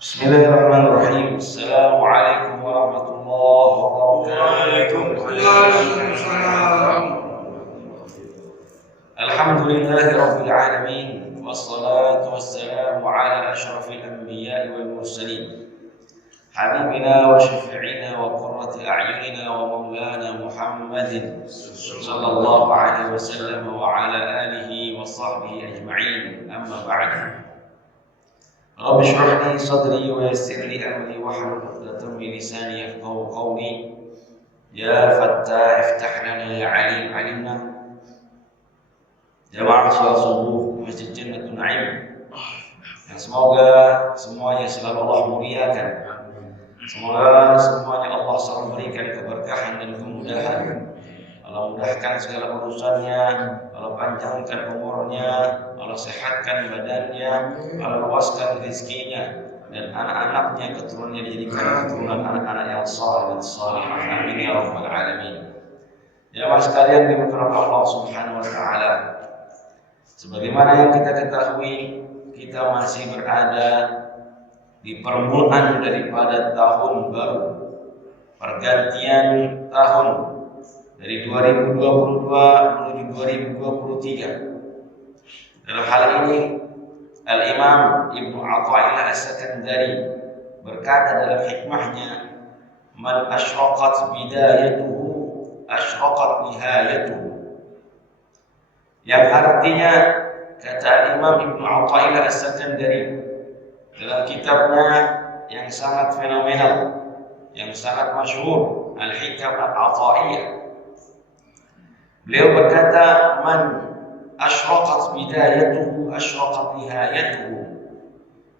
Bismillahirrahmanirrahim. Assalamualaikum warahmatullahi wabarakatuh. Waalaikumsalam. Alhamdulillahi rabbil alamin. Wassalatu wassalamu ala asyrafil anbiya'i wal mursalin. Habibina wa syafi'ina wa qurrati a'yunina wa maulana Muhammadin sallallahu alaihi wasallam wa ala alihi wa sahbihi ajma'in. Amma ba'd. Rabbi shrah li sadri wa yassir li amri wahlul 'uqdatam min lisani yafqahu qawli. Ya Fattah iftah lana ya Alim alimna. Jamaah salat subuh Masjid Jannatul Na'im. Yang semoga semuanya selalu Allah muliakan. Semoga semuanya Allah selalu berikan keberkahan dan kemudahan. Allah mudahkan segala urusannya, Allah panjangkan umurnya, Allah sehatkan badannya, Allah luaskan rezekinya, dan anak-anaknya keturunannya dijadikan keturunan anak-anak yang saleh dan salihah. Amin ya rabbal alamin. Jamaah sekalian dimuliakan Allah Subhanahu wa taala. Sebagaimana yang kita ketahui, kita masih berada di permulaan daripada tahun baru, pergantian tahun dari 2022 menuju 2023. Dalam hal ini Al-Imam Ibnu Athaillah As-Sakandari berkata dalam hikmahnya, "Man asyraqat bidayatuhu asyraqat nihayatuhu." Yang artinya, kata Al-Imam Ibnu Athaillah As-Sakandari dalam kitabnya yang sangat fenomenal, yang sangat masyhur, Al-Hikam Al-Athaiyah, beliau berkata, "Man asyraqat bidayatuhu asyraqat nihayatuhu."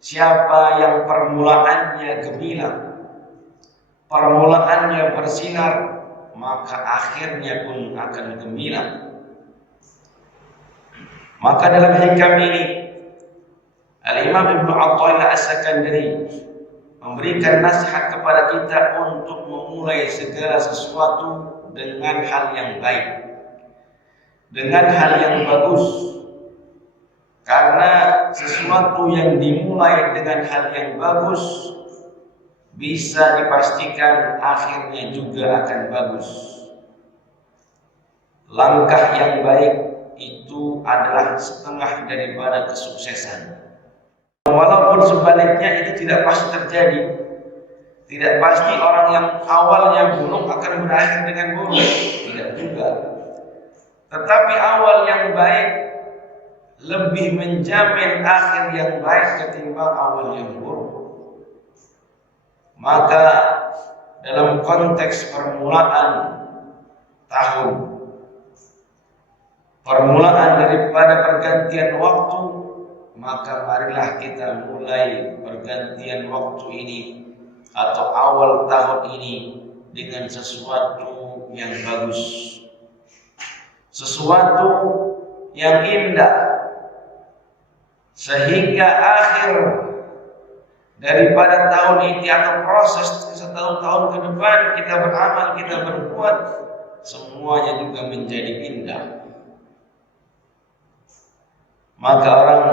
Siapa yang permulaannya gemilang, permulaannya bersinar, maka akhirnya pun akan gemilang. Maka dalam hikam ini Al-Imam Ibnu Athaillah As-Sakandari memberikan nasihat kepada kita untuk memulai segala sesuatu dengan hal yang baik, dengan hal yang bagus. Karena sesuatu yang dimulai dengan hal yang bagus bisa dipastikan akhirnya juga akan bagus. Langkah yang baik itu adalah setengah daripada kesuksesan. Walaupun sebaliknya itu tidak pasti terjadi. Tidak pasti orang yang awalnya buruk akan berakhir dengan buruk. Tidak juga. Tetapi awal yang baik lebih menjamin akhir yang baik ketimbang awal yang buruk. Maka dalam konteks permulaan tahun, permulaan daripada pergantian waktu, maka marilah kita mulai pergantian waktu ini atau awal tahun ini dengan sesuatu yang bagus, sesuatu yang indah, sehingga akhir daripada tahun ini atau proses setahun-tahun ke depan kita beramal, kita berbuat, semuanya juga menjadi indah. Maka orang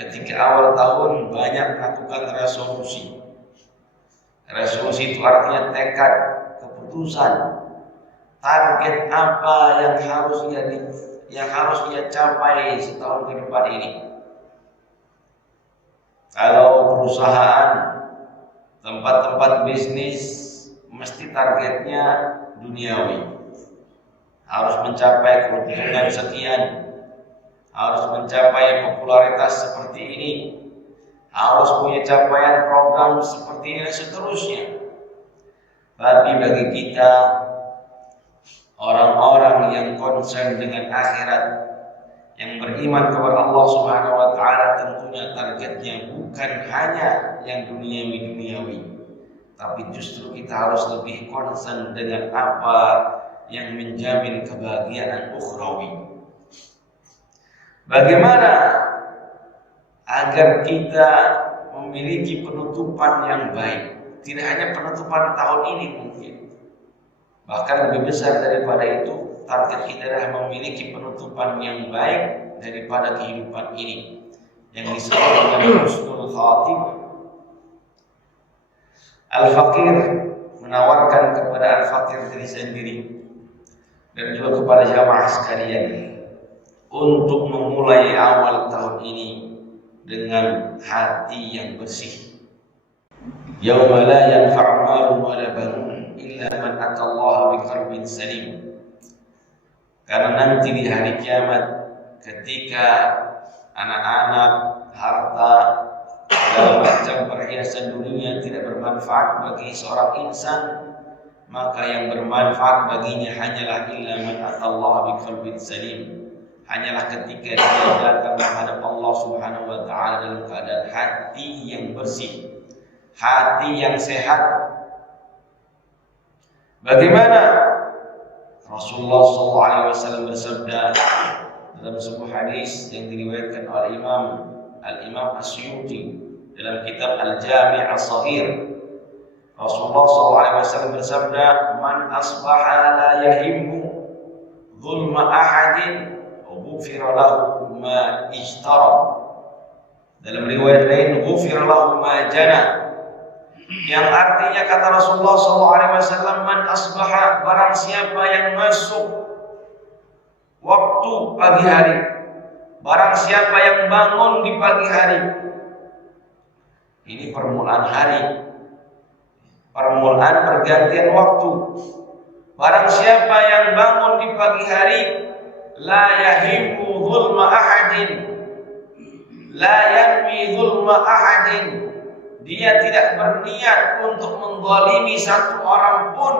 ketika awal tahun banyak melakukan resolusi. Resolusi itu artinya tekad, keputusan, target apa yang harus ia capai setahun ke depan ini. Kalau perusahaan, tempat-tempat bisnis, mesti targetnya duniawi. Harus mencapai keuntungan sekian, harus mencapai popularitas seperti ini, harus punya capaian program seperti ini dan seterusnya. Tapi bagi kita, orang-orang yang concern dengan akhirat, yang beriman kepada Allah Subhanahu wa taala, tentunya targetnya bukan hanya yang duniawi, tapi justru kita harus lebih concern dengan apa yang menjamin kebahagiaan ukhrawi. Bagaimana agar kita memiliki penutupan yang baik? Tidak hanya penutupan tahun ini mungkin, bahkan lebih besar daripada itu. Target kita adalah memiliki penutupan yang baik daripada kehidupan ini, yang disebut dengan husnul khatimah. Al-Faqir menawarkan kepada Al-Faqir diri sendiri dan juga kepada jamaah sekalian untuk memulai awal tahun ini dengan hati yang bersih. Yauma la yanfa'u malun wala banun illa man atallaha biqalbin salim. Karena nanti di hari kiamat ketika anak-anak, harta, segala macam perhiasan dunia tidak bermanfaat bagi seorang insan, maka yang bermanfaat baginya hanyalah illa man atallaha biqalbin salim. Hanyalah ketika dia datang menghadap Allah Subhanahu wa taala dalam keadaan hati yang bersih, hati yang sehat. Bagaimana Rasulullah SAW bersabda dalam sebuah hadis yang diriwayatkan oleh Al-Imam Asyuti dalam kitab Al-Jami' As-Saghir. Rasulullah SAW bersabda, "Man asbaha la yahimmu zulma ahadin ghufira lahu ma ijtara." Dalam riwayat lain, "Ghufira lahu ma jana." Yang artinya kata Rasulullah SAW, man asbaha, barang siapa yang masuk waktu pagi hari, barang siapa yang bangun di pagi hari, ini permulaan hari, permulaan pergantian waktu. Barang siapa yang bangun di pagi hari, la yahimu zulma ahadin, la yanmi zulma ahadin, dia tidak berniat untuk menzalimi satu orang pun,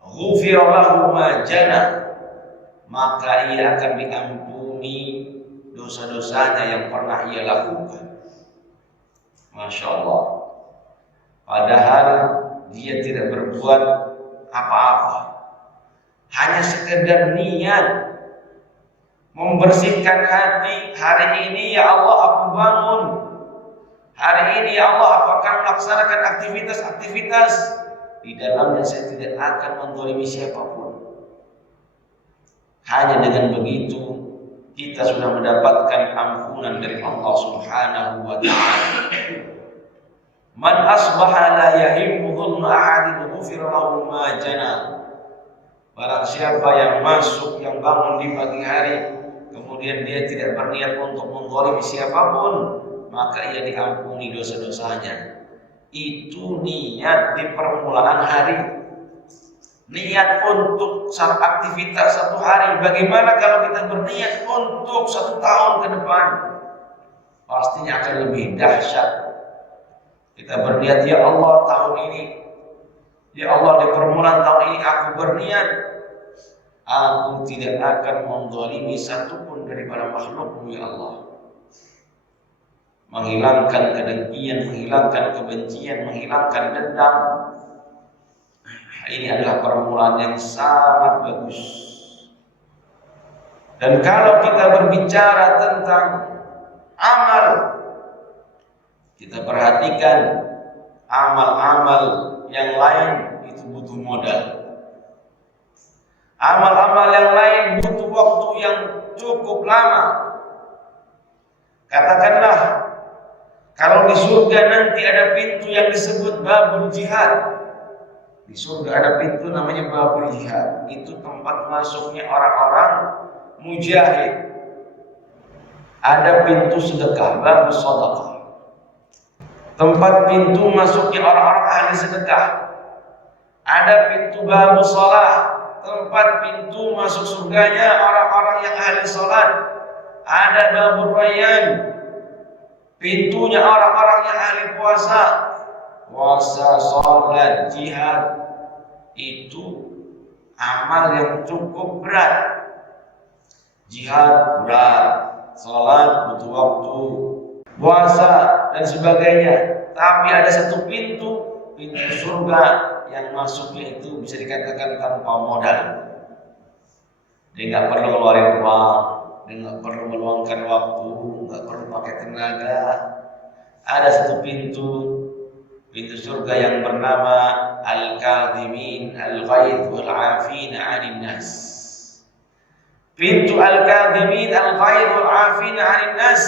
ghufira lahu ma jana, maka ia akan diampuni dosa-dosanya yang pernah ia lakukan. Masya Allah. Padahal dia tidak berbuat apa-apa, hanya sekedar niat membersihkan hati. Hari ini ya Allah aku bangun, hari ini ya Allah aku akan melaksanakan aktivitas-aktivitas di dalamnya saya tidak akan menzalimi siapapun. Hanya dengan begitu kita sudah mendapatkan ampunan dari Allah Subhanahu wa taala. Man asbaha la yahimmu dhulma ahadin ghufira lahu ma jana. Barang siapa yang masuk, yang bangun di pagi hari, kemudian dia tidak berniat untuk menzalimi siapapun, maka ia diampuni dosa-dosanya. Itu niat di permulaan hari, niat untuk satu aktivitas satu hari. Bagaimana kalau kita berniat untuk 1 tahun ke depan? Pastinya akan lebih dahsyat. Kita berniat, ya Allah tahun ini, ya Allah di permulaan tahun ini aku berniat, aku tidak akan menzalimi satupun daripada makhluk-Mu ya Allah. Menghilangkan kedengkian, menghilangkan kebencian, menghilangkan dendam. Ini adalah permulaan yang sangat bagus. Dan kalau kita berbicara tentang amal, kita perhatikan amal-amal yang lain itu butuh modal. Amal-amal yang lain butuh waktu yang cukup lama. Katakanlah, kalau di surga nanti ada pintu yang disebut babul jihad. Di surga ada pintu namanya babul jihad. Itu tempat masuknya orang-orang mujahid. Ada pintu sedekah, babul sedekah. Tempat pintu masuknya orang-orang ahli sedekah. Ada pintu babul shalah, tempat pintu masuk surganya orang-orang yang ahli salat. Ada babul rayyan, pintunya orang-orang yang ahli puasa. Puasa, salat, jihad, itu amal yang cukup berat. Jihad berat, salat butuh waktu, puasa dan sebagainya. Tapi ada satu pintu surga yang masuknya itu bisa dikatakan tanpa modal. Dia nggak perlu ngeluarin uang, dia nggak perlu meluangkan waktu, nggak perlu pakai tenaga. Ada satu pintu surga yang bernama Al-Kadhimin Al-Ghaidh Wal-'Afin 'anil Nas. Pintu Al-Kadhimin Al-Ghaidh Wal-'Afin 'anil Nas,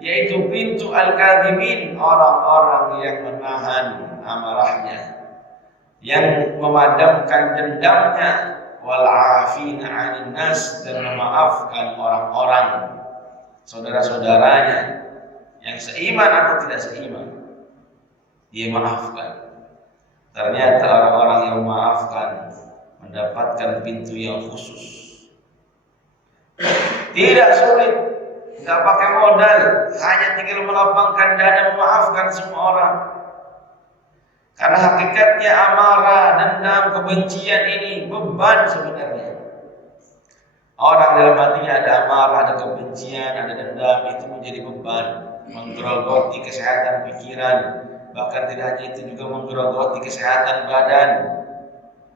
yaitu pintu al-kadhibin, orang-orang yang menahan amarahnya, yang memadamkan dendamnya, wal 'afina 'anil nas, dan memaafkan orang-orang saudara-saudaranya yang seiman atau tidak seiman, dia maafkan. Ternyata orang-orang yang memaafkan mendapatkan pintu yang khusus. Tidak sulit, nggak pakai modal, hanya tinggal melapangkan dada memaafkan semua orang. Karena hakikatnya amarah, dendam, kebencian ini beban sebenarnya. Orang dalam hatinya ada amarah, ada kebencian, ada dendam, itu menjadi beban, menggerogoti kesehatan pikiran, bahkan tidak hanya itu juga menggerogoti kesehatan badan.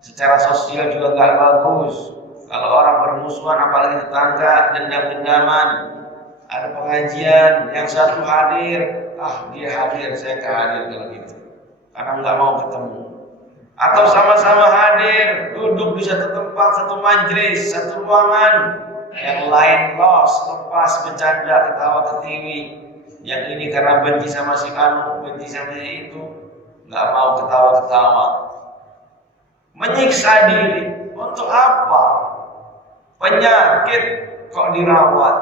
Secara sosial juga nggak bagus. Kalau orang bermusuhan, apalagi tetangga, dendam-dendaman. Ada pengajian, yang satu hadir, dia hadir, saya nggak hadir kalau gitu, karena nggak mau ketemu. Atau sama-sama hadir, duduk di satu tempat, satu majelis, satu ruangan, yang lain lepas, bercanda, ketawa ketiwi. Yang ini karena benci sama si anu, benci sama si itu, nggak mau ketawa-ketawa. Menyiksa diri untuk apa? Penyakit kok dirawat?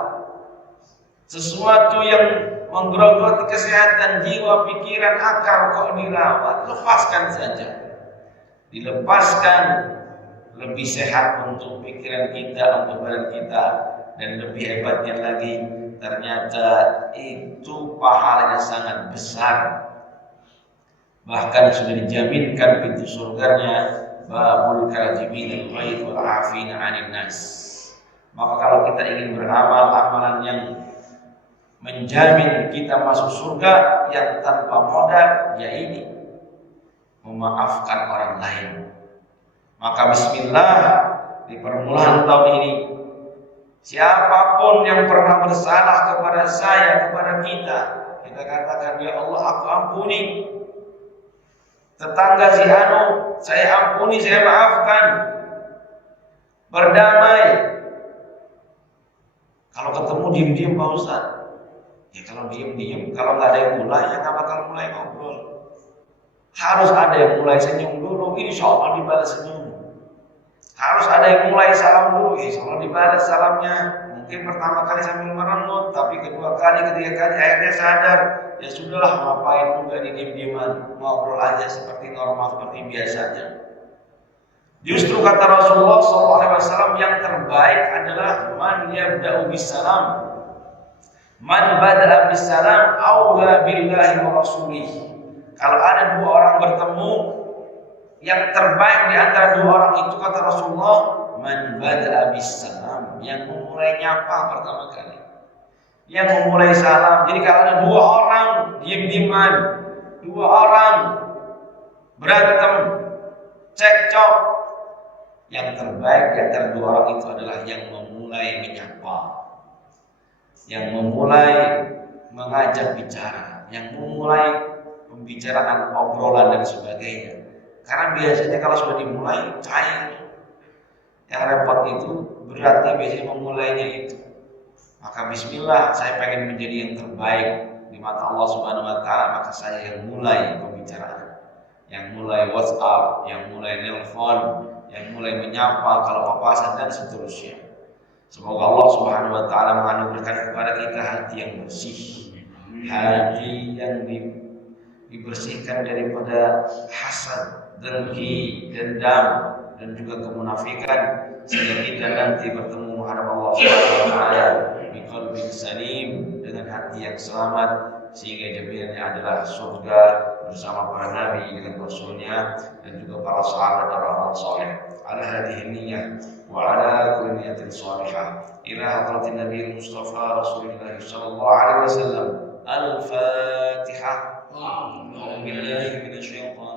Sesuatu yang menggerogoti kesehatan jiwa, pikiran, akal kok dirawat? Lepaskan saja. Dilepaskan, lebih sehat untuk pikiran kita, untuk badan kita, dan lebih hebatnya lagi, ternyata itu pahalanya sangat besar. Bahkan sudah dijaminkan pintu surganya, babul kadhibin al-ghaidh wal 'afina 'anil nas. Maka kalau kita ingin beramal amalan yang menjamin kita masuk surga yang tanpa modal, ya ini, memaafkan orang lain. Maka bismillah, di permulaan tahun ini, siapapun yang pernah bersalah kepada saya, kepada kita katakan, ya Allah, aku ampuni. Tetangga si anu, saya ampuni, saya maafkan. Berdamai. Kalau ketemu diam-diam Pak Ustaz, ya kalau diam-diam, kalau nggak ada yang mulai, ya nggak bakal mulai ngobrol. Harus ada yang mulai senyum dulu, insya Allah dibalas senyum. Harus ada yang mulai salam dulu, insya Allah dibalas salamnya. Mungkin pertama kali sambil merengut, tapi kedua kali, ketiga kali akhirnya sadar, ya sudahlah, ngapain juga di diam-diaman, ngobrol aja seperti normal, seperti biasanya. Justru kata Rasulullah SAW, yang terbaik adalah man yabda'u bisalam, man bada'a bisalam aula billahi wa rasulih. Kalau ada dua orang bertemu, yang terbaik di antara dua orang itu kata Rasulullah, man bada'a bisalam, yang memulai nyapa pertama kali, yang memulai salam. Jadi kalau ada dua orang diam-diaman, dua orang berantem, cekcok, yang terbaik di antara dua orang itu adalah yang memulai menyapa, yang memulai mengajak bicara, yang memulai pembicaraan, obrolan dan sebagainya. Karena biasanya kalau sudah dimulai cair. Yang repot itu beratnya biasanya memulainya itu. Maka bismillah, saya pengen menjadi yang terbaik di mata Allah Subhanahu wa taala, maka saya yang mulai pembicaraan, yang mulai WhatsApp, yang mulai nelpon, yang mulai menyapa kalau papasan dan seterusnya. Semoga Allah Subhanahu wa taala menganugerahkan kepada kita hati yang bersih, hati yang dibersihkan daripada hasad, dengki, dendam, dan juga kemunafikan, sehingga kita nanti bertemu menghadap Allah Subhanahu wa taala biqalbin salim, dengan hati yang selamat, sehingga jaminannya adalah surga bersama para nabi dengan rasulnya dan juga para sahabat dan orang saleh. Ala hadhihi niyyah wa ala kulli niyatin salihah ila hadratin Nabi Mustafa Rasulullah sallallahu alaihi wasallam. Al-Fatihah. A'udzu billahi minasyaitonir